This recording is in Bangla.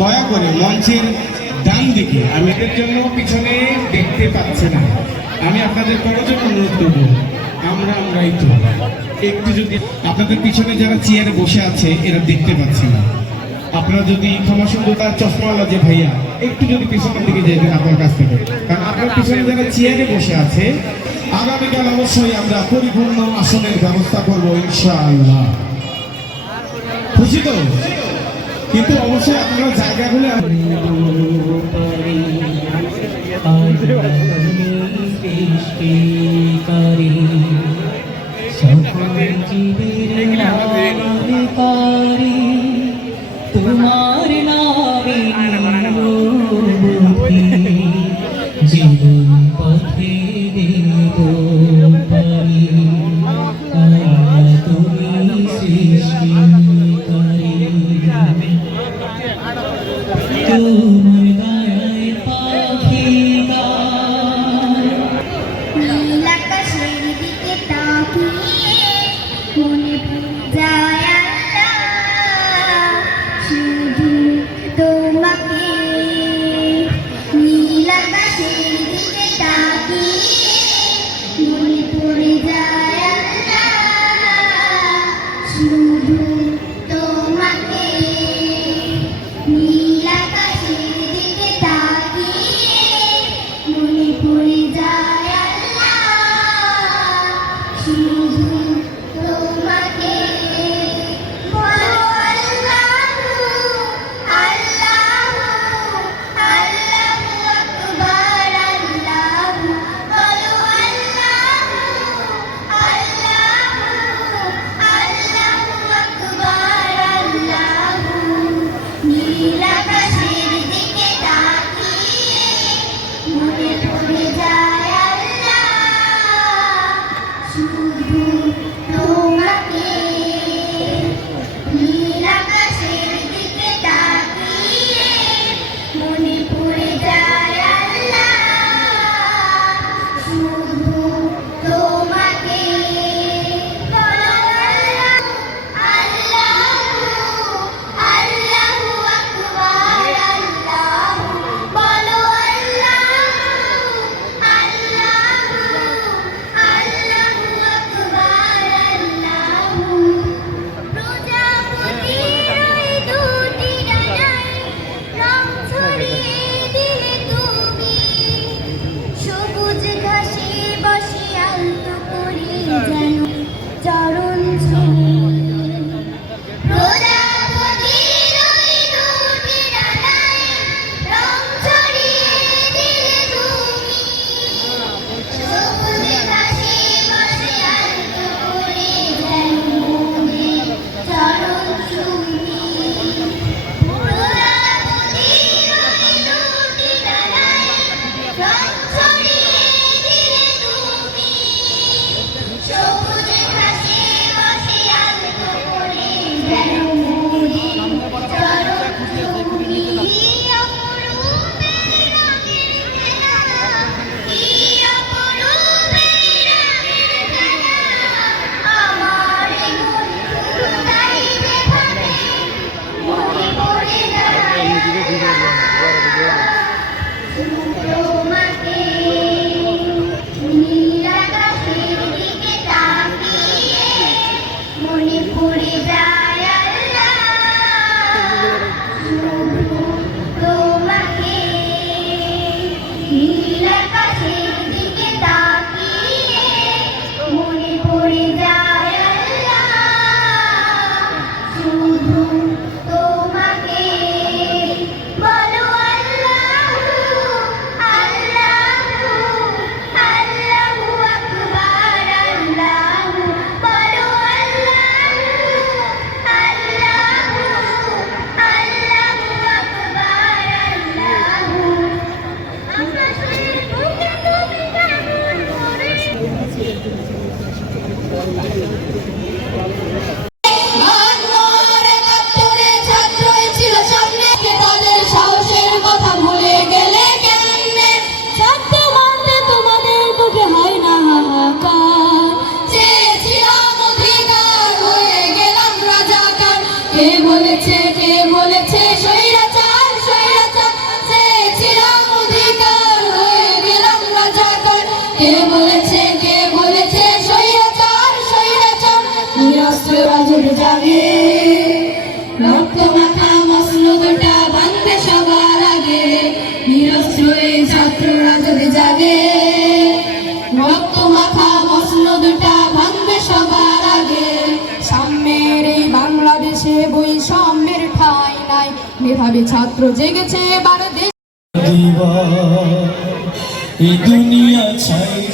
দয়া করে মঞ্চের ডান দিকে। আমি এদের জন্য পিছনে দেখতে পাচ্ছি না। আমি আপনাদের করজন্য অনুরোধ করব। আমরা আমরাই তো একটু যদি আপনাদের পিছনে যারা চেয়ারে বসে আছে, এরা দেখতে পাচ্ছি না। আপনারা যদি ক্ষমা সুন্দরতার চশমাওয়ালা যে ভাইয়া একটু যদি পিছনের দিকে যেতেন আপনার কাছ থেকে। কারণ আপনার পিছনে যারা চেয়ারে বসে আছে, আগামীকাল অবশ্যই আমরা পরিপূর্ণ আসনের ব্যবস্থা করব, ইনশাআল্লাহ। খুশি তো? কিন্তু অবশ্যই আপনারা সৃষ্টিকারী সকল feliz. Thank you. নিরস্ত্র রাজুর জাগে, রক্ত সবার আগে, সাম্যের বাংলাদেশে বৈষম্যের ঠাঁই নাই। ছাত্র জেগেছে এবার দুনিয়া ছাই